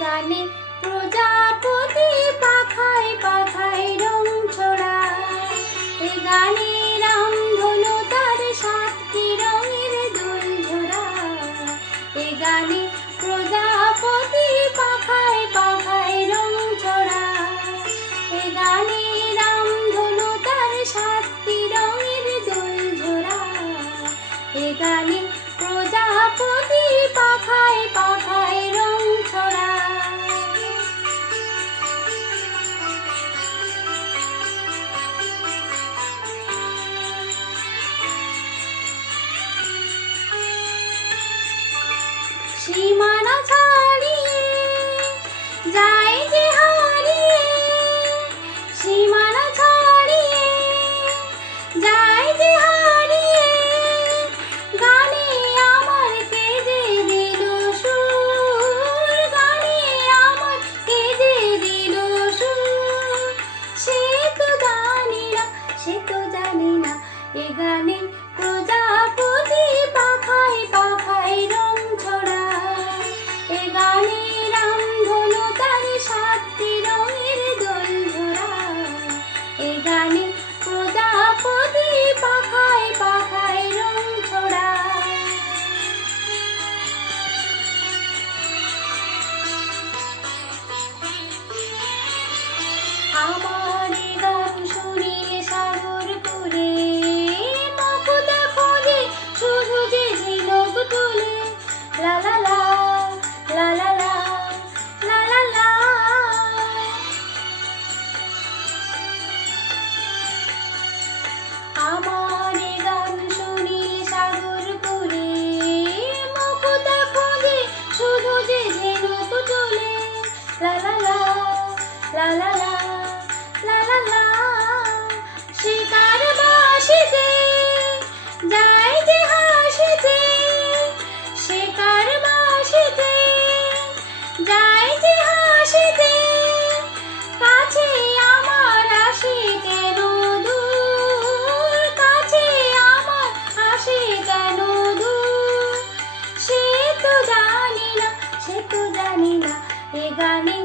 গানে প্রজাপতি পাখায় পাখাই রং ছড়ায়। এ গানে রামধনু তার সাতটি রঙের দোল ঝোড়ায় এ গানে প্রজাপতি পাখায় পাখাই রং ছড়ায়। এ গানে রামধনু তার সাতটি রঙের দোল ঝোড়ায় এ গানে প্রজাপতি পাখায় পাখায় la la la. জানি না এ গানে